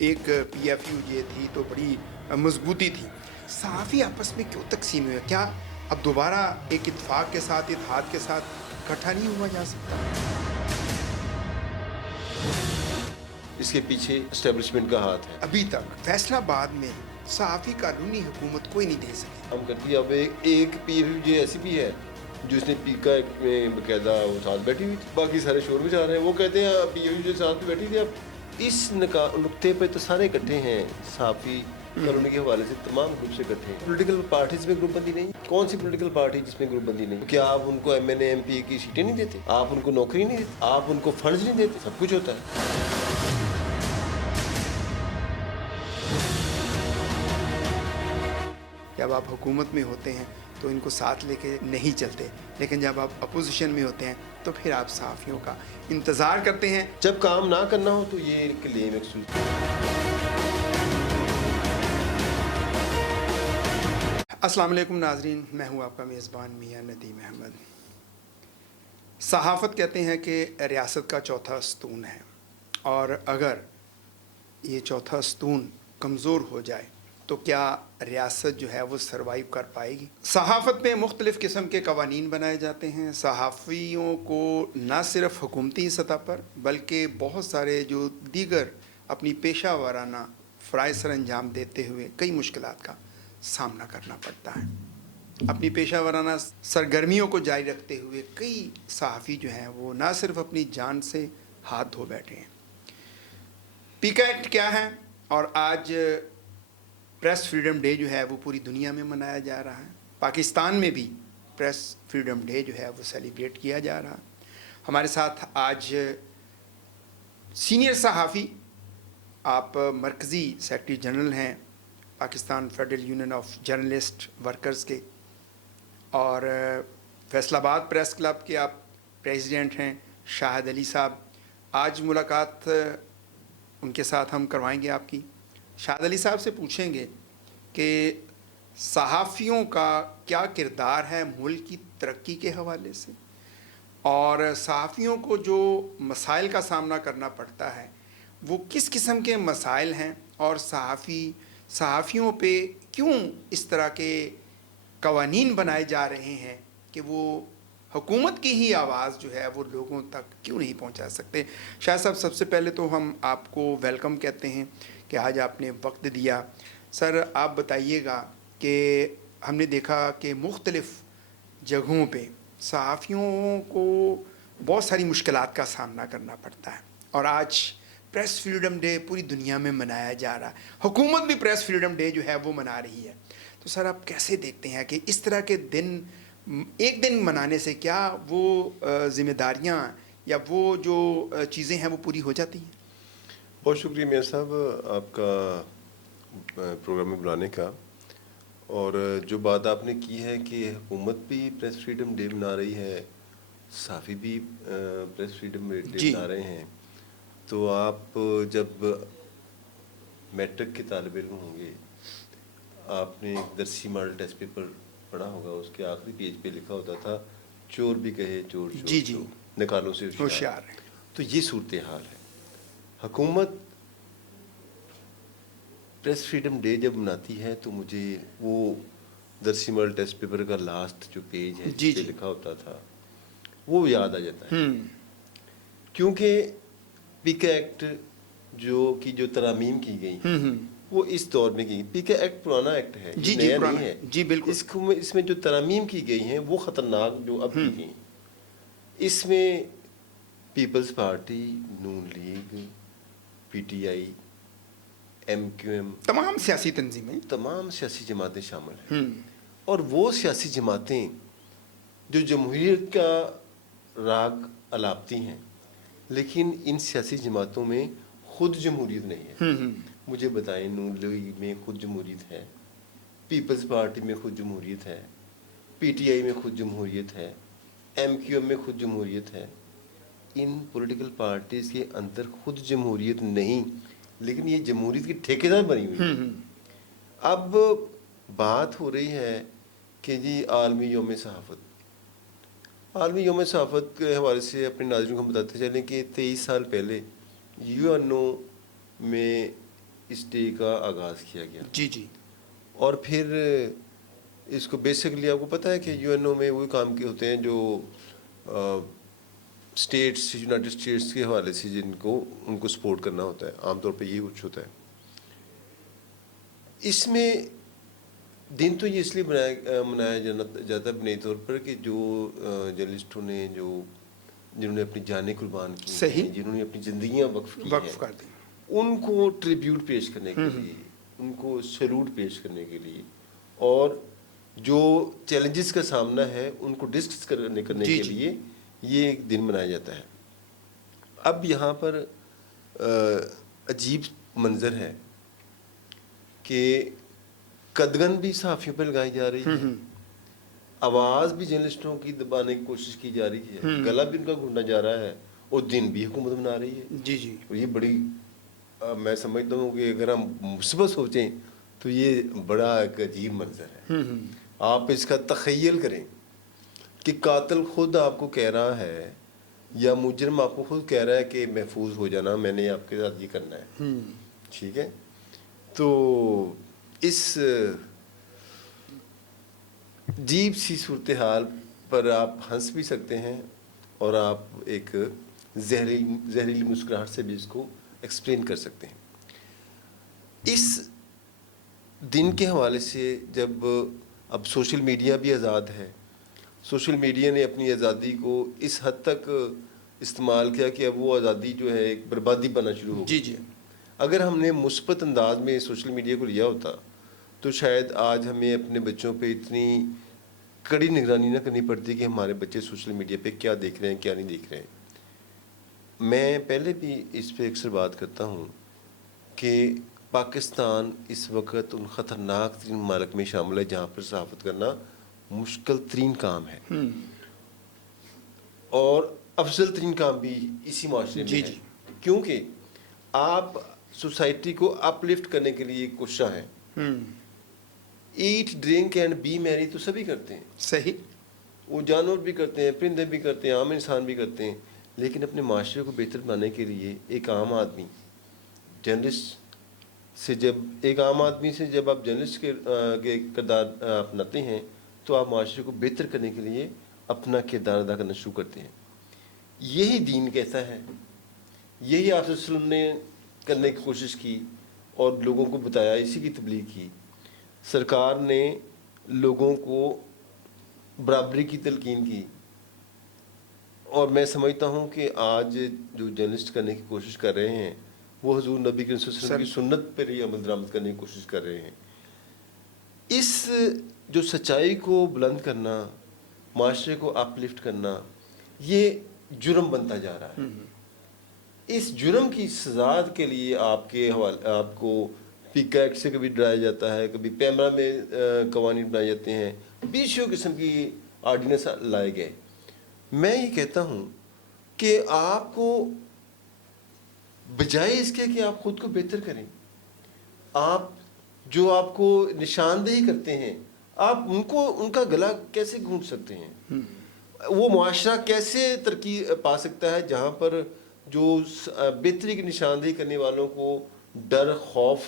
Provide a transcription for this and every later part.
ایک P if you یہ تھی تو بڑی مضبوطی تھی. صحافی آپس میں کیوں تقسیم ہوئے؟ کیا اب دوبارہ ایک اتفاق کے ساتھ اتحاد کے ساتھ اکٹھا نہیں ہوا جا سکتا؟ اس کے پیچھے اسٹیبلشمنٹ کا ہاتھ ہے. ابھی تک فیصلہ آباد میں صحافی قانونی حکومت کوئی نہیں دے سکے. ہم کرتی ہے. اب ایک پی ایف یو جے ایسی بھی ہے جو اس نے پیکا میں باقاعدہ وہ ساتھ بیٹھی ہوئی تھی. باقی سارے شور میں جا رہے ہیں. وہ کہتے ہیں پی ایف یو جے ساتھ بھی بیٹھی تھی. اب اس نقطے پہ تو سارے اکٹھے ہیں. صحافی قانونی کے حوالے سے تمام گروپ سے اکٹھے ہیں. پولیٹیکل پارٹیز میں گروپ بندی نہیں. کون سی پولیٹیکل پارٹی جس میں گروپ بندی نہیں؟ کیا آپ ان کو M N A M P A کی سیٹیں نہیں دیتے؟ آپ ان کو نوکری نہیں دیتے؟ آپ ان کو فنڈز نہیں دیتے؟ سب کچھ ہوتا ہے. جب آپ حکومت میں ہوتے ہیں تو ان کو ساتھ لے کے نہیں چلتے، لیکن جب آپ اپوزیشن میں ہوتے ہیں تو پھر آپ صحافیوں کا انتظار کرتے ہیں. جب کام نہ کرنا ہو تو یہ کلیم ایکسکیوز. السلام علیکم ناظرین، میں ہوں آپ کا میزبان میاں ندیم احمد. صحافت کہتے ہیں کہ ریاست کا چوتھا ستون ہے، اور اگر یہ چوتھا ستون کمزور ہو جائے تو کیا ریاست جو ہے وہ سروائیو کر پائے گی؟ صحافت میں مختلف قسم کے قوانین بنائے جاتے ہیں. صحافیوں کو نہ صرف حکومتی سطح پر بلکہ بہت سارے جو دیگر اپنی پیشہ ورانہ فرائض سر انجام دیتے ہوئے کئی مشکلات کا سامنا کرنا پڑتا ہے. اپنی پیشہ ورانہ سرگرمیوں کو جاری رکھتے ہوئے کئی صحافی جو ہیں وہ نہ صرف اپنی جان سے ہاتھ دھو بیٹھے ہیں. پیکا ایکٹ کیا ہے؟ اور آج پریس فریڈم ڈے جو ہے وہ پوری دنیا میں منایا جا رہا ہے. پاکستان میں بھی پریس فریڈم ڈے جو ہے وہ سیلیبریٹ کیا جا رہا. ہمارے ساتھ آج سینئر صحافی، آپ مرکزی سیکرٹری جنرل ہیں Pakistan federal union of journalist workers کے، اور فیصل آباد پریس کلب کے آپ پریزیڈنٹ ہیں شاہد علی صاحب. آج ملاقات ان کے ساتھ ہم کروائیں گے آپ کی. شاہد علی صاحب سے پوچھیں گے کہ صحافیوں کا کیا کردار ہے ملک کی ترقی کے حوالے سے، اور صحافیوں کو جو مسائل کا سامنا کرنا پڑتا ہے وہ کس قسم کے مسائل ہیں، اور صحافیوں پہ کیوں اس طرح کے قوانین بنائے جا رہے ہیں کہ وہ حکومت کی ہی آواز جو ہے وہ لوگوں تک کیوں نہیں پہنچا سکتے. شاہ صاحب، سب سے پہلے تو ہم آپ کو ویلکم کہتے ہیں کہ آج آپ نے وقت دیا. سر، آپ بتائیے گا کہ ہم نے دیکھا کہ مختلف جگہوں پہ صحافیوں کو بہت ساری مشکلات کا سامنا کرنا پڑتا ہے، اور آج پریس فریڈم ڈے پوری دنیا میں منایا جا رہا ہے. حکومت بھی پریس فریڈم ڈے جو ہے وہ منا رہی ہے. تو سر، آپ کیسے دیکھتے ہیں کہ اس طرح کے دن ایک دن منانے سے کیا وہ ذمہ داریاں یا وہ جو چیزیں ہیں وہ پوری ہو جاتی ہیں؟ بہت شکریہ میاں صاحب آپ کا پروگرام میں بلانے کا. اور جو بات آپ نے کی ہے کہ حکومت بھی پریس فریڈم ڈے منا رہی ہے، صحافی بھی پریس فریڈم ڈے جی منا رہے ہیں، تو آپ جب میٹرک کے طالب علم ہوں گے، آپ نے ایک درسی ماڈل ٹیسٹ پیپر پڑھا ہوگا. اس کے آخری پیج پہ لکھا ہوتا تھا چور بھی کہے چور چور جی جی چور، نکالوں سے ہوشیار. ہے. تو یہ صورتحال ہے. حکومت پریس فریڈم ڈے جب مناتی ہے تو مجھے وہ درسی ماڈل ٹیسٹ پیپر کا لاسٹ جو پیج ہے جی جس پہ جی لکھا ہوتا تھا وہ یاد آ جاتا ہے. کیونکہ پیکا ایکٹ جو ترامیم کی گئی وہ اس دور میں کی. پیکا ایکٹ پرانا ایکٹ ہے، جی یہ جی نیا پرانا نہیں ہے. جی بالکل. اس میں جو ترامیم کی گئی ہیں وہ خطرناک جو اب کی گئی. اس میں Peoples Party, Noon League, P T I, M Q M, تمام سیاسی تنظیمیں، تمام سیاسی جماعتیں شامل ہیں. اور وہ سیاسی جماعتیں جو جمہوریت کا راگ الاپتی ہیں، لیکن ان سیاسی جماعتوں میں خود جمہوریت نہیں ہے. مجھے بتائیں، نون لیگ میں خود جمہوریت ہے، پیپلز پارٹی میں خود جمہوریت ہے، پی ٹی آئی میں خود جمہوریت ہے، ایم کیو ایم میں خود جمہوریت ہے. ان پولیٹیکل پارٹیز کے اندر خود جمہوریت نہیں، لیکن یہ جمہوریت کی ٹھیکیدار بنی ہوئی ہے. اب بات ہو رہی ہے کہ جی عالمی یوم صحافت. عالمی یوم صحافت کے حوالے سے اپنے ناظرین کو بتاتے چلیں کہ 23 سال پہلے یو این او میں اس ڈے کا آغاز کیا گیا. جی جی. اور پھر اس کو بیسکلی آپ کو پتہ ہے کہ یو این او میں وہی کام کے ہوتے ہیں جو اسٹیٹس یونائٹڈ اسٹیٹس کے حوالے سے جن کو ان کو سپورٹ کرنا ہوتا ہے. عام طور پہ یہی کچھ ہوتا ہے. اس میں دن تو یہ اس لیے منایا جاتا ہے بنیادی طور پر کہ جو جرنلسٹوں نے جنہوں نے اپنی جانیں قربان کی ہیں, جنہوں نے اپنی زندگیاں وقف کر دی, ان کو ٹریبیوٹ پیش کرنے کے لیے, ان کو سیلوٹ پیش کرنے کے لیے, اور جو چیلنجز کا سامنا ہے ان کو ڈسکس کرنے کے لیے یہ ایک دن منایا جاتا ہے. اب یہاں پر عجیب منظر ہے کہ قدغن بھی صحافیوں پہ لگائی جا رہی ہے, آواز بھی جرنلسٹوں کی دبانے کی کوشش کی جا رہی ہے, گلا بھی ان کا گھونٹا جا رہا ہے, اور دن بھی حکومت منا رہی ہے. جی جی. اور یہ بڑی میں سمجھتا ہوں کہ اگر ہم مثبت سوچیں تو یہ بڑا ایک عجیب منظر ہے. آپ اس کا تخیل کریں کہ قاتل خود آپ کو کہہ رہا ہے یا مجرم آپ کو خود کہہ رہا ہے کہ محفوظ ہو جانا, میں نے آپ کے ساتھ یہ کرنا ہے. ٹھیک ہے, تو اس عجیب سی صورتحال پر آپ ہنس بھی سکتے ہیں اور آپ ایک زہریلی مسکراہٹ سے بھی اس کو ایکسپلین کر سکتے ہیں. اس دن کے حوالے سے جب اب سوشل میڈیا بھی آزاد ہے, سوشل میڈیا نے اپنی آزادی کو اس حد تک استعمال کیا کہ اب وہ آزادی جو ہے ایک بربادی بننا شروع ہو گئی. جی جی. اگر ہم نے مثبت انداز میں سوشل میڈیا کو لیا ہوتا تو شاید آج ہمیں اپنے بچوں پہ اتنی کڑی نگرانی نہ کرنی پڑتی کہ ہمارے بچے سوشل میڈیا پہ کیا دیکھ رہے ہیں کیا نہیں دیکھ رہے ہیں. میں پہلے بھی اس پہ اکثر بات کرتا ہوں کہ پاکستان اس وقت ان خطرناک ترین ممالک میں شامل ہے جہاں پر صحافت کرنا مشکل ترین کام ہے, اور افضل ترین کام بھی اسی معاشرے میں ہے. کیونکہ آپ سوسائٹی کو اپ لفٹ کرنے کے لیے کوشاں ہیں. ایٹ ڈرنک اینڈ بی میری تو سبھی کرتے ہیں, صحیح, وہ جانور بھی کرتے ہیں, پرندے بھی کرتے ہیں, عام انسان بھی کرتے ہیں. لیکن اپنے معاشرے کو بہتر بنانے کے لیے ایک عام آدمی جرنلسٹ سے جب آپ جرنلسٹ کے کردار اپناتے ہیں تو آپ معاشرے کو بہتر کرنے کے لیے اپنا کردار ادا کرنا شروع کرتے ہیں. یہی دین کہتا ہے, یہی آپ صلی اللہ علیہ وسلم نے کرنے کی کوشش کی اور لوگوں کو بتایا, اسی کی تبلیغ کی. سرکار نے لوگوں کو برابری کی تلقین کی, اور میں سمجھتا ہوں کہ آج جو جرنلسٹ کرنے کی کوشش کر رہے ہیں وہ حضور نبی کریم صلی اللہ علیہ وسلم کی سنت پر ہی عمل درآمد کرنے کی کوشش کر رہے ہیں. اس جو سچائی کو بلند کرنا, معاشرے کو اپ لفٹ کرنا, یہ جرم بنتا جا رہا ہے. اس جرم کی سزا کے لیے آپ کو پیکا ایکٹ سے کبھی ڈرایا جاتا ہے, کبھی پیمرا میں قوانین بنائے جاتے ہیں, بیسوں قسم کی آرڈیننس لائے گئے. میں یہ کہتا ہوں کہ آپ کو بجائے اس کے کہ آپ خود کو بہتر کریں, آپ جو آپ کو نشاندہی کرتے ہیں آپ ان کا گلا کیسے گھونٹ سکتے ہیں؟ وہ معاشرہ کیسے ترقی پا سکتا ہے جہاں پر جو بہتری کی نشاندہی کرنے والوں کو ڈر خوف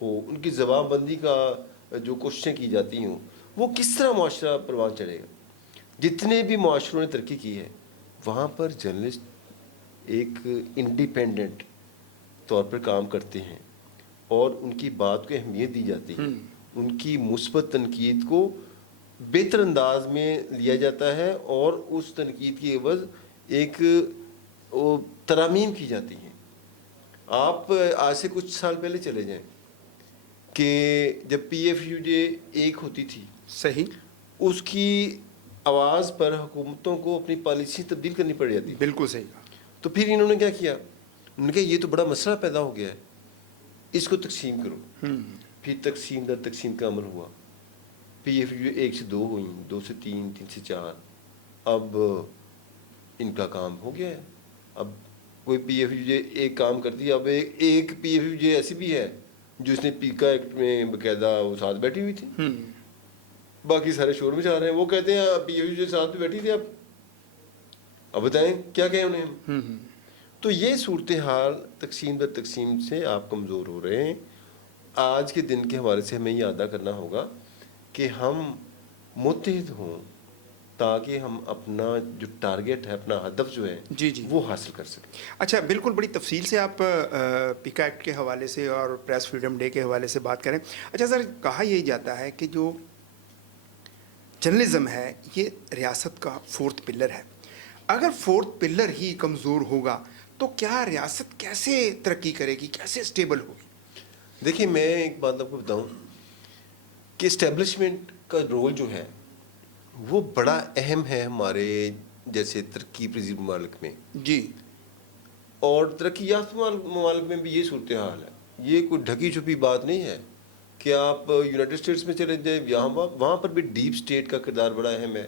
ہو, ان کی زبان بندی کا جو کوششیں کی جاتی ہوں, وہ کس طرح معاشرہ پروان چڑھے گا؟ جتنے بھی معاشروں نے ترقی کی ہے وہاں پر جرنلسٹ ایک انڈیپینڈنٹ طور پر کام کرتے ہیں اور ان کی بات کو اہمیت دی جاتی ہے, ان کی مثبت تنقید کو بہتر انداز میں لیا جاتا ہے اور اس تنقید کی عوض ایک ترامیم کی جاتی ہیں. آپ آج سے کچھ سال پہلے چلے جائیں کہ جب پی ایف یو جے ایک ہوتی تھی, صحیح, اس کی آواز پر حکومتوں کو اپنی پالیسی تبدیل کرنی پڑ جاتی. بالکل صحیح کہا. تو پھر انہوں نے کیا کیا, انہوں نے کہا یہ تو بڑا مسئلہ پیدا ہو گیا ہے, اس کو تقسیم کرو. پھر تقسیم در تقسیم کا عمل ہوا, پی ایف یو 1 سے 2 ہوئیں, 2 سے 3, 3 سے 4. اب ان کا کام ہو گیا ہے. اب کوئی پی ایف یو جے ایک کام کرتی ہے, اب ایک پی ایف یو جے ایسی بھی ہے جو اس نے پیکا ایکٹ میں باقاعدہ وہ ساتھ بیٹھی ہوئی تھی, باقی سارے شور میں چاہ رہے ہیں. وہ کہتے ہیں پی ایف یو جے ساتھ میں بیٹھی تھی, اب بتائیں کیا کہیں انہیں. تو یہ صورتحال تقسیم در تقسیم سے آپ کمزور ہو رہے ہیں آج کے دن کے حوالے سے ہمیں یہ ادا کرنا ہوگا کہ ہم متحد ہوں تاکہ ہم اپنا جو ٹارگیٹ ہے، اپنا ہدف جو ہے جی جی وہ حاصل کر سکیں۔ اچھا، بالکل بڑی تفصیل سے آپ پیکا ایکٹ کے حوالے سے اور پریس فریڈم ڈے کے حوالے سے بات کریں۔ اچھا سر، کہا یہی جاتا ہے کہ جو جرنلزم ہے یہ ریاست کا فورتھ پلر ہے، اگر فورتھ پلر ہی کمزور ہوگا تو کیا ریاست کیسے ترقی کرے گی، کیسے اسٹیبل ہوگی؟ دیکھیے میں ایک بات آپ کو بتاؤں کہ اسٹیبلشمنٹ کا رول جو ہے وہ بڑا اہم ہے ہمارے جیسے ترقی پذیر ممالک میں، جی، اور ترقی یافتہ ممالک میں بھی یہ صورتحال ہے۔ یہ کوئی ڈھکی چھپی بات نہیں ہے کہ آپ یونائٹڈ اسٹیٹس میں چلے جائیں، یہاں وہاں پر بھی ڈیپ اسٹیٹ کا کردار بڑا اہم ہے،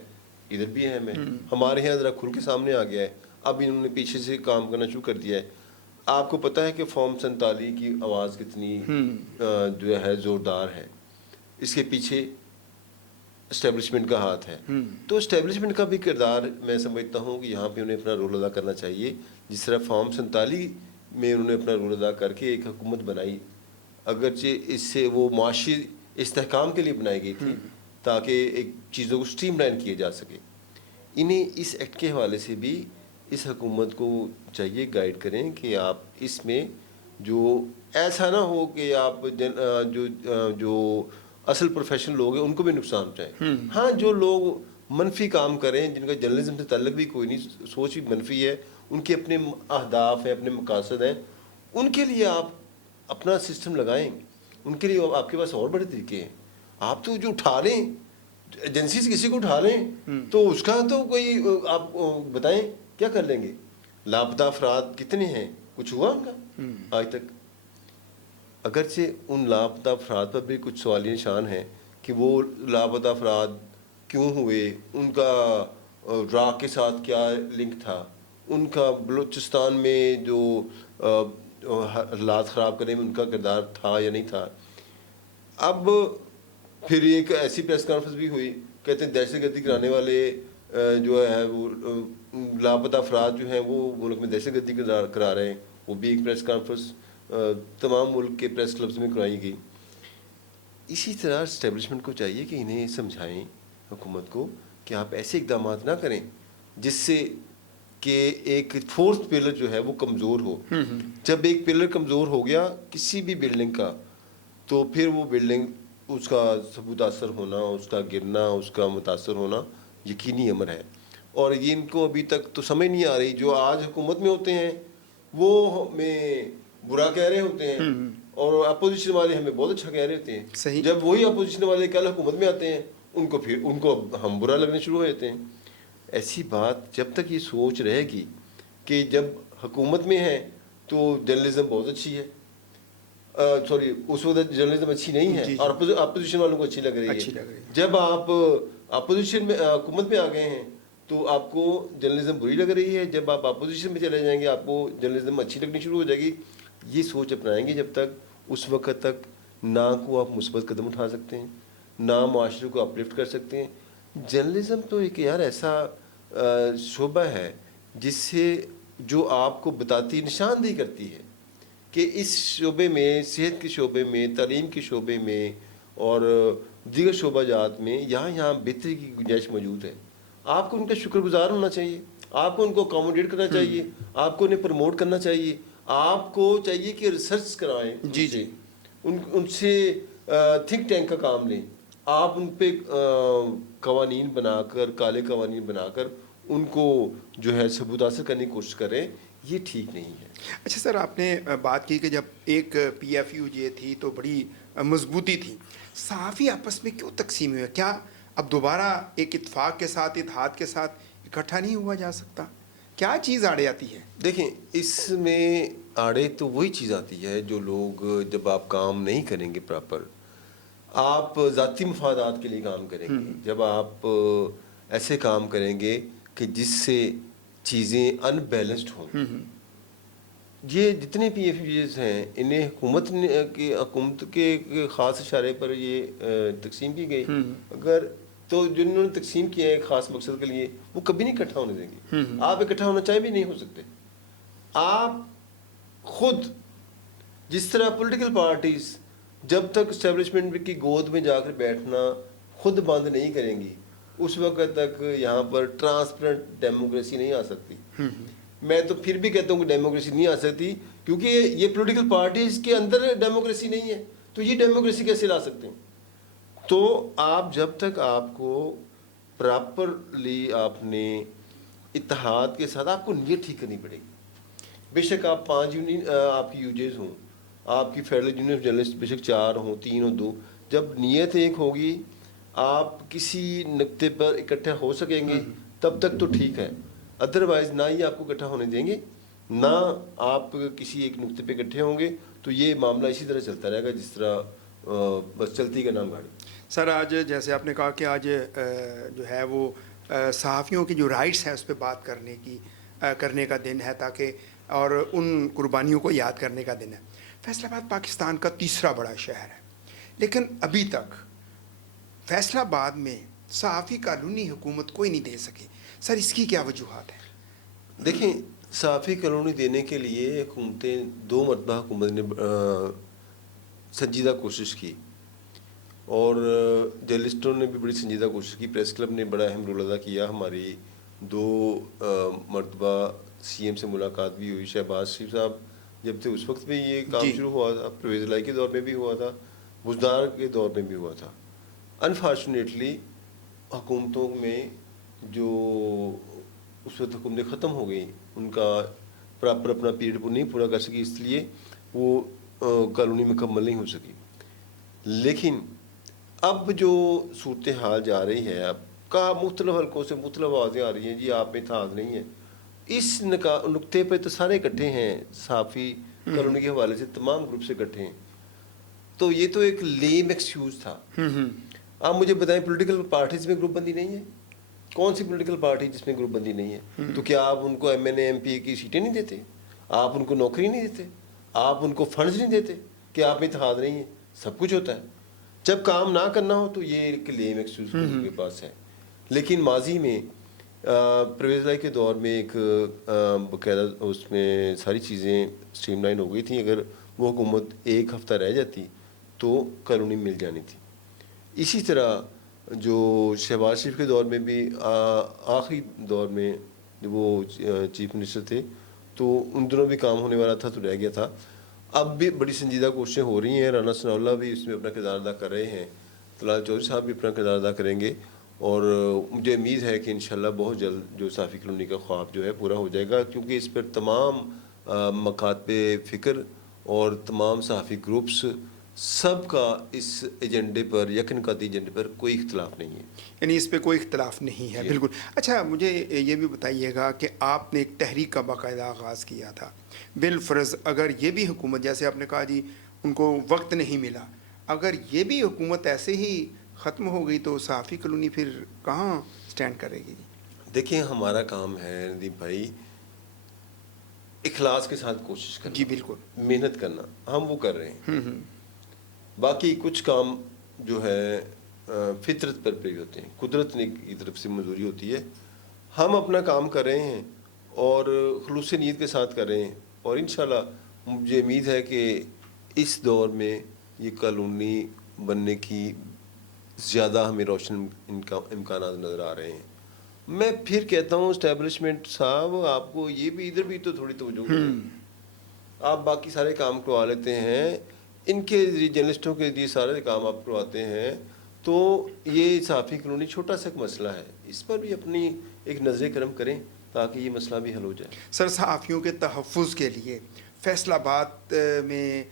ادھر بھی اہم ہے۔ ہمارے یہاں ذرا کھل کے سامنے آ گیا ہے، اب انہوں نے پیچھے سے کام کرنا شروع کر دیا ہے۔ آپ کو پتہ ہے کہ فارم 47 کی آواز کتنی جو ہے زوردار ہے، اس کے پیچھے اسٹیبلشمنٹ کا ہاتھ ہے۔ تو اسٹیبلشمنٹ کا بھی کردار میں سمجھتا ہوں کہ یہاں پہ انہیں اپنا رول ادا کرنا چاہیے، جس طرح فارم 47 میں انہوں نے اپنا رول ادا کر کے ایک حکومت بنائی، اگرچہ اس سے وہ معاشی استحکام کے لیے بنائی گئی تھی تاکہ ایک چیزوں کو اسٹریم لائن کیا جا سکے۔ انہیں اس ایکٹ کے حوالے سے بھی اس حکومت کو چاہیے گائیڈ کریں کہ آپ اس میں جو ایسا نہ ہو کہ آپ جو اصل پروفیشنل لوگ ہیں ان کو بھی نقصان پہنچائیں۔ ہاں، جو لوگ منفی کام کریں، جن کا جرنلزم سے تعلق بھی کوئی نہیں، سوچ بھی منفی ہے، ان کے اپنے اہداف ہیں، اپنے مقاصد ہیں، ان کے لیے آپ اپنا سسٹم لگائیں، ان کے لیے آپ کے پاس اور بڑے طریقے ہیں۔ آپ تو جو اٹھا لیں ایجنسی سے کسی کو اٹھا لیں تو اس کا تو کوئی آپ بتائیں کیا کر لیں گے؟ لاپتہ افراد کتنے ہیں؟ کچھ ہوا ان کا آج تک؟ اگرچہ ان لاپتہ افراد پر بھی کچھ سوالیہ نشان ہیں کہ وہ لاپتہ افراد کیوں ہوئے، ان کا را کے ساتھ کیا لنک تھا، ان کا بلوچستان میں جو حالات خراب کرنے میں ان کا کردار تھا یا نہیں تھا۔ اب پھر ایک ایسی پریس کانفرنس بھی ہوئی، کہتے ہیں دہشت گردی کرانے والے جو ہے وہ لاپتہ افراد جو ہیں وہ ملک میں دہشت گردی کرا رہے ہیں، وہ بھی ایک پریس کانفرنس تمام ملک کے پریس کلبز میں کرائی گئی۔ اسی طرح اسٹیبلشمنٹ کو چاہیے کہ انہیں سمجھائیں حکومت کو کہ آپ ایسے اقدامات نہ کریں جس سے کہ ایک فورتھ پلر جو ہے وہ کمزور ہو۔ جب ایک پلر کمزور ہو گیا کسی بھی بلڈنگ کا تو پھر وہ بلڈنگ اس کا متاثر ہونا، اس کا گرنا، اس کا متاثر ہونا یقینی امر ہے۔ اور یہ ان کو ابھی تک تو سمجھ نہیں آ رہی، جو آج حکومت میں ہوتے ہیں وہ ہمیں برا کہہ رہے ہوتے ہیں اور اپوزیشن والے ہمیں بہت اچھا کہہ رہے ہوتے ہیں۔ صحیح۔ جب وہی اپوزیشن والے کل حکومت میں آتے ہیں ان کو ہم برا لگنے شروع ہو جاتے ہیں۔ ایسی بات جب تک یہ سوچ رہے گی کہ جب حکومت میں ہے تو جرنلزم بہت اچھی ہے، سوری اس وقت جرنلزم اچھی نہیں ہے اور اپوزیشن والوں کو اچھی لگ رہی ہے، جب آپ اپوزیشن میں حکومت میں آ گئے ہیں تو آپ کو جرنلزم بری لگ رہی ہے، جب آپ اپوزیشن میں چلے جائیں گے آپ کو جرنلزم اچھی لگنی شروع ہو جائے گی۔ یہ سوچ اپنائیں گے جب تک، اس وقت تک نہ کو آپ مثبت قدم اٹھا سکتے ہیں، نہ معاشرے کو اپلفٹ کر سکتے ہیں۔ جرنلزم تو ایک یار ایسا شعبہ ہے جس سے جو آپ کو بتاتی نشاندہی کرتی ہے کہ اس شعبے میں، صحت کے شعبے میں، تعلیم کے شعبے میں اور دیگر شعبہ جات میں یہاں بہتری کی گنجائش موجود ہے۔ آپ کو ان کا شکر گزار ہونا چاہیے، آپ کو ان کو اکاموڈیٹ کرنا چاہیے، آپ کو انہیں پروموٹ کرنا چاہیے، آپ کو چاہیے کہ ریسرچ کرائیں ان سے تھنک ٹینک کا کام لیں، آپ ان پہ قوانین بنا کر، کالے قوانین بنا کر ان کو جو ہے ثبوت حاصل کرنے کی کوشش کریں، یہ ٹھیک نہیں ہے۔ اچھا سر، آپ نے بات کی کہ جب ایک پی ایف یو جے تھی تو بڑی مضبوطی تھی، صحافی آپس میں کیوں تقسیم ہوئے؟ کیا اب دوبارہ ایک اتفاق کے ساتھ، اتحاد کے ساتھ اکٹھا نہیں ہوا جا سکتا؟ کیا چیز آڑے آتی ہے؟ دیکھیں اس میں آڑے تو وہی چیز آتی ہے جو لوگ جب آپ کام نہیں کریں گے پراپر، آپ ذاتی مفادات کے لیے کام کریں گے، جب آپ ایسے کام کریں گے کہ جس سے چیزیں ان بیلنسڈ ہوں۔ یہ جتنے پی ایف یوز ہیں انہیں حکومت کے خاص اشارے پر یہ تقسیم کی گئی، اگر تو جنہوں نے تقسیم کیا ہے ایک خاص مقصد کے لیے وہ کبھی نہیں اکٹھا ہونے دیں گے۔ آپ اکٹھا ہونا چاہے بھی نہیں ہو سکتے۔ آپ خود جس طرح پولیٹیکل پارٹیز جب تک اسٹیبلشمنٹ کی گود میں جا کر بیٹھنا خود بند نہیں کریں گی اس وقت تک یہاں پر ٹرانسپیرنٹ ڈیموکریسی نہیں آ سکتی. میں تو پھر بھی کہتا ہوں کہ ڈیموکریسی نہیں آ سکتی کیونکہ یہ پولیٹیکل پارٹیز کے اندر ڈیموکریسی نہیں ہے تو یہ ڈیموکریسی کیسے لا سکتے ہیں. تو آپ جب تک آپ کو پراپرلی آپ نے اتحاد کے ساتھ آپ کو نیت ٹھیک کرنی پڑے گی. بے شک آپ 5 یونین آپ کی یوجز ہوں, آپ کی فیڈرل یونین آف جرنلسٹ بے شک 4 ہوں 3 ہوں 2, جب نیت ایک ہوگی آپ کسی نقطے پر اکٹھے ہو سکیں گے تب تک تو ٹھیک ہے, ادروائز نہ ہی آپ کو اکٹھا ہونے دیں گے نہ آپ کسی ایک نقطے پہ اکٹھے ہوں گے تو یہ معاملہ اسی طرح چلتا رہے گا جس طرح بس چلتی کا نام گاڑی. سر آج جیسے آپ نے کہا کہ آج جو ہے وہ صحافیوں کی جو رائٹس ہیں اس پہ بات کرنے کا دن ہے تاکہ اور ان قربانیوں کو یاد کرنے کا دن ہے. فیصل آباد پاکستان کا تیسرا بڑا شہر ہے لیکن ابھی تک فیصل آباد میں صحافی کالونی حکومت کوئی نہیں دے سکی. سر اس کی کیا وجوہات ہیں؟ دیکھیں صحافی کالونی دینے کے لیے حکومتیں 2 مرتبہ حکومت نے سنجیدہ کوشش کی اور جرنلسٹوں نے بھی بڑی سنجیدہ کوشش کی. پریس کلب نے بڑا اہم رول ادا کیا. ہماری 2 مرتبہ سی ایم سے ملاقات بھی ہوئی. شہباز شریف صاحب جب تھے اس وقت بھی یہ کام شروع ہوا تھا, پرویز الہی کے دور میں بھی ہوا تھا, بزدار کے دور میں بھی ہوا تھا. انفارچونیٹلی حکومتوں میں جو اس وقت حکومتیں ختم ہو گئی ان کا پراپر اپنا پیریڈ نہیں پورا کر سکی, اس لیے وہ کالونی مکمل نہیں ہو سکی. لیکن اب جو صورتحال جا رہی ہے اب کا مختلف حلقوں سے مختلف آوازیں آ رہی ہیں جی آپ میں اتحاد نہیں ہے. اس نقطے پہ تو سارے اکٹھے ہیں, صحافی کالونی کے حوالے سے تمام گروپ سے اکٹھے ہیں. تو یہ تو ایک لیم ایکسکیوز تھا. آپ مجھے بتائیں پولیٹیکل پارٹیز میں گروپ بندی نہیں ہے؟ کون سی پولیٹیکل پارٹی جس میں گروپ بندی نہیں ہے؟ تو کیا آپ ان کو M N A M P A کی سیٹیں نہیں دیتے؟ آپ ان کو نوکری نہیں دیتے؟ آپ ان کو فنڈز نہیں دیتے کہ آپ میں اتحاد نہیں ہے؟ سب کچھ ہوتا ہے. جب کام نہ کرنا ہو تو یہ ایک لیم ایکسکیوز ان کے پاس ہے. لیکن ماضی میں پرویز الہی کے دور میں ایک باقاعدہ اس میں ساری چیزیں اسٹریم لائن ہو گئی تھیں. اگر وہ حکومت ایک ہفتہ رہ جاتی تو کالونی مل جانی تھی. اسی طرح جو شہباز شریف کے دور میں بھی آخری دور میں وہ چیف منسٹر تھے تو ان دنوں بھی کام ہونے والا تھا تو رہ گیا تھا. اب بھی بڑی سنجیدہ کوششیں ہو رہی ہیں. رانا ثناء اللہ بھی اس میں اپنا کردار ادا کر رہے ہیں, طلال چودھری صاحب بھی اپنا کردار ادا کریں گے اور مجھے امید ہے کہ انشاءاللہ بہت جلد جو صحافی کالونی کا خواب جو ہے پورا ہو جائے گا کیونکہ اس پر تمام مکاتب فکر اور تمام صحافی گروپس سب کا اس ایجنڈے پر یکنقاتی ایجنڈے پر کوئی اختلاف نہیں ہے. یعنی اس پہ کوئی اختلاف نہیں ہے. بالکل. اچھا مجھے یہ بھی بتائیے گا کہ آپ نے ایک تحریک کا باقاعدہ آغاز کیا تھا. بالفرض اگر یہ بھی حکومت جیسے آپ نے کہا جی ان کو وقت نہیں ملا, اگر یہ بھی حکومت ایسے ہی ختم ہو گئی تو صحافی کالونی پھر کہاں سٹینڈ کرے گی؟ دیکھیں ہمارا کام ہے ندیم بھائی اخلاص کے ساتھ کوشش کرنا. جی بالکل. محنت کرنا, ہم وہ کر رہے ہیں. باقی کچھ کام جو ہے فطرت پر پہ ہوتے ہیں, قدرت کی طرف سے منظوری ہوتی ہے. ہم اپنا کام کر رہے ہیں اور خلوص نیت کے ساتھ کر رہے ہیں اور انشاءاللہ مجھے امید ہے کہ اس دور میں یہ کالونی بننے کی زیادہ ہمیں روشن امکانات نظر آ رہے ہیں. میں پھر کہتا ہوں اسٹیبلشمنٹ صاحب آپ کو یہ بھی ادھر بھی تو تھوڑی توجہ کریں. آپ باقی سارے کام کروا لیتے ہیں, ان کے جرنلسٹوں کے لیے سارے کام آپ کرواتے ہیں تو یہ صحافی کالونی چھوٹا سا ایک مسئلہ ہے, اس پر بھی اپنی ایک نظر کرم کریں تاکہ یہ مسئلہ بھی حل ہو جائے. سر صحافیوں کے تحفظ کے لیے فیصل آباد میں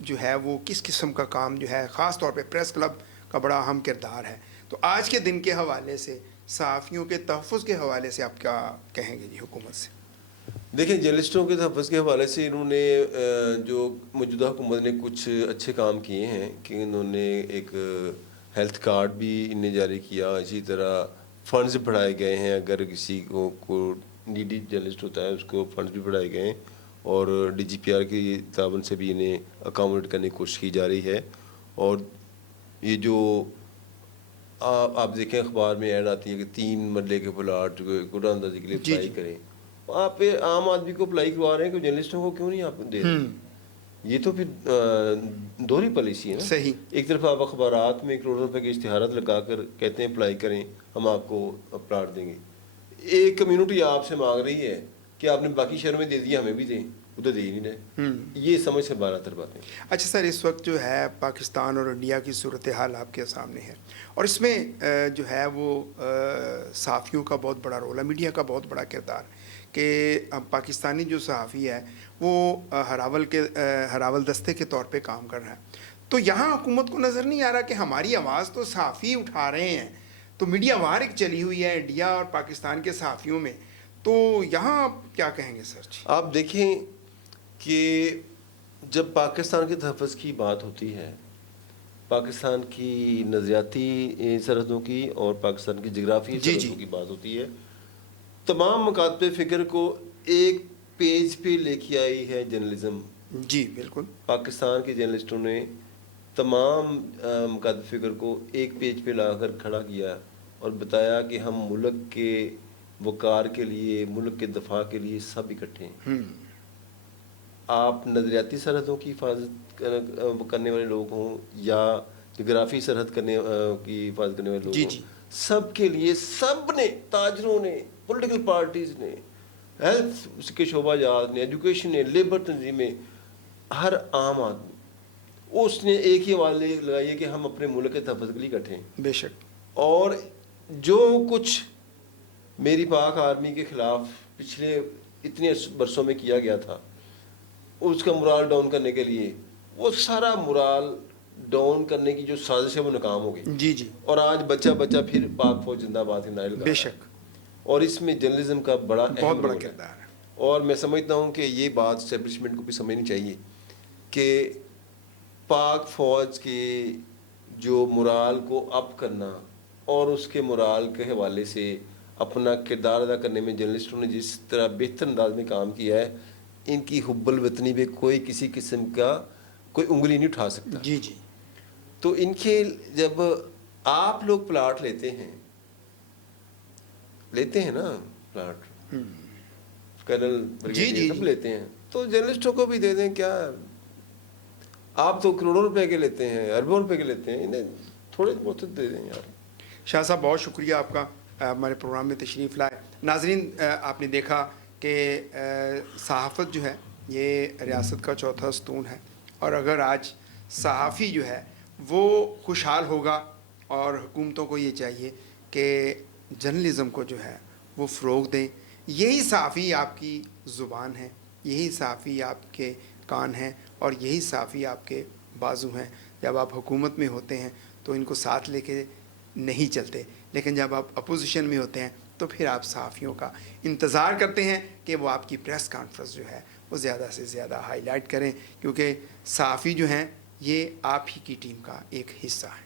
جو ہے وہ کس قسم کا کام جو ہے خاص طور پہ پریس کلب کا بڑا اہم کردار ہے, تو آج کے دن کے حوالے سے صحافیوں کے تحفظ کے حوالے سے آپ کیا کہیں گے جی حکومت سے؟ دیکھیں جرنلسٹوں کے تحفظ کے حوالے سے انہوں نے جو موجودہ حکومت نے کچھ اچھے کام کیے ہیں کہ انہوں نے ایک ہیلتھ کارڈ بھی انہیں جاری کیا. اسی طرح فنڈز بڑھائے گئے ہیں, اگر کسی کو نیڈی جرنلسٹ ہوتا ہے اس کو فنڈز بھی بڑھائے گئے ہیں اور ڈی جی پی آر کی تعاون سے بھی انہیں اکاموڈیٹ کرنے کی کوشش کی جا رہی ہے. اور یہ جو آپ دیکھیں اخبار میں ایڈ آتی ہے کہ 3 مرلے کے پلاٹ قرآن اندازی کے لیے اپلائی کریں, آپ عام آدمی کو اپلائی کروا رہے ہیں کہ جرنلسٹوں کو کیوں نہیں آپ دے رہے؟ یہ تو پھر دوہری پالیسی ہے نا. صحیح. ایک طرف آپ اخبارات میں کروڑوں روپے کے اشتہارات لگا کر کہتے ہیں اپلائی کریں ہم آپ کو پلاٹ دیں گے. ایک کمیونٹی آپ سے مانگ رہی ہے کہ آپ نے باقی شہروں میں دے دیا ہمیں بھی دیں, ادھر دے ہی نہیں رہے. یہ سمجھ سے باہر تر باتیں. اچھا سر, اس وقت جو ہے پاکستان اور انڈیا کی صورتحال آپ کے سامنے ہے, اور اس میں جو ہے وہ صحافیوں کا بہت بڑا رول ہے, میڈیا کا بہت بڑا کردار, کہ پاکستانی جو صحافی ہے وہ ہراول دستے کے طور پہ کام کر رہا ہے. تو یہاں حکومت کو نظر نہیں آ رہا کہ ہماری آواز تو صحافی اٹھا رہے ہیں, تو میڈیا وار ایک چلی ہوئی ہے انڈیا اور پاکستان کے صحافیوں میں, تو یہاں آپ کیا کہیں گے سر؟ آپ دیکھیں کہ جب پاکستان کے تحفظ کی بات ہوتی ہے, پاکستان کی نظریاتی سرحدوں کی اور پاکستان کی جغرافی سرحدوں کی بات ہوتی ہے, تمام مکاتب فکر کو ایک پیج پہ لے کے آئی ہے جرنلزم. جی بالکل. پاکستان کے جرنلسٹوں نے تمام مکاتب فکر کو ایک پیج پہ لا کر کھڑا کیا اور بتایا کہ ہم ملک کے وقار کے لیے, ملک کے دفاع کے لیے سب اکٹھے ہیں. آپ نظریاتی سرحدوں کی حفاظت کرنے والے لوگ ہوں یا جغرافی سرحد کی حفاظت کرنے والے لوگ ہوں, سب کے لیے سب نے, تاجروں نے, پولیٹیکل پارٹیز نے, ہیلتھ کے شعبہ جات نے, ایجوکیشن نے, لیبر تنظیمیں, ہر عام آدمی اس نے ایک ہی آواز لگائی ہے کہ ہم اپنے ملک کے تحفظ کے لیے اکٹھے ہیں. بے شک. اور جو کچھ میری پاک آرمی کے خلاف پچھلے اتنے برسوں میں کیا گیا تھا اس کا مرال ڈاؤن کرنے کے لیے, وہ سارا مرال ڈاؤن کرنے کی جو سازش ہے وہ ناکام ہو گئی. جی جی. اور آج بچہ پھر پاک فوج زندہ باد کے نعرے لگا. بے شک. اور اس میں جرنلزم کا بہت بڑا کردار ہے. اور میں سمجھتا ہوں کہ یہ بات اسٹیبلشمنٹ کو بھی سمجھنی چاہیے کہ پاک فوج کے جو مرال کو اپ کرنا اور اس کے مرال کے حوالے سے اپنا کردار ادا کرنے میں جرنلسٹوں نے جس طرح بہتر انداز میں کام کیا ہے, ان کی حب الوطنی پہ کوئی کسی قسم کا کوئی انگلی نہیں اٹھا سکتا. جی جی. تو ان کے جب آپ لوگ پلاٹ لیتے ہیں نا پلاٹ, کرنل جی سب لیتے ہیں, تو جرنلسٹوں کو بھی دے دیں. کیا آپ تو کروڑوں روپے کے لیتے ہیں, اربوں روپے کے لیتے ہیں, انہیں تھوڑے بہت دے دیں یار. شاہ صاحب بہت شکریہ آپ کا ہمارے پروگرام میں تشریف لائے. ناظرین, آپ نے دیکھا کہ صحافت جو ہے یہ ریاست کا چوتھا ستون ہے, اور اگر آج صحافی جو ہے وہ خوشحال ہوگا, اور حکومتوں کو یہ چاہیے کہ جرنلزم کو جو ہے وہ فروغ دیں. یہی صحافی آپ کی زبان ہے, یہی صحافی آپ کے کان ہیں, اور یہی صحافی آپ کے بازو ہیں. جب آپ حکومت میں ہوتے ہیں تو ان کو ساتھ لے کے نہیں چلتے, لیکن جب آپ اپوزیشن میں ہوتے ہیں تو پھر آپ صحافیوں کا انتظار کرتے ہیں کہ وہ آپ کی پریس کانفرنس جو ہے وہ زیادہ سے زیادہ ہائی لائٹ کریں, کیونکہ صحافی جو ہیں یہ آپ ہی کی ٹیم کا ایک حصہ ہیں.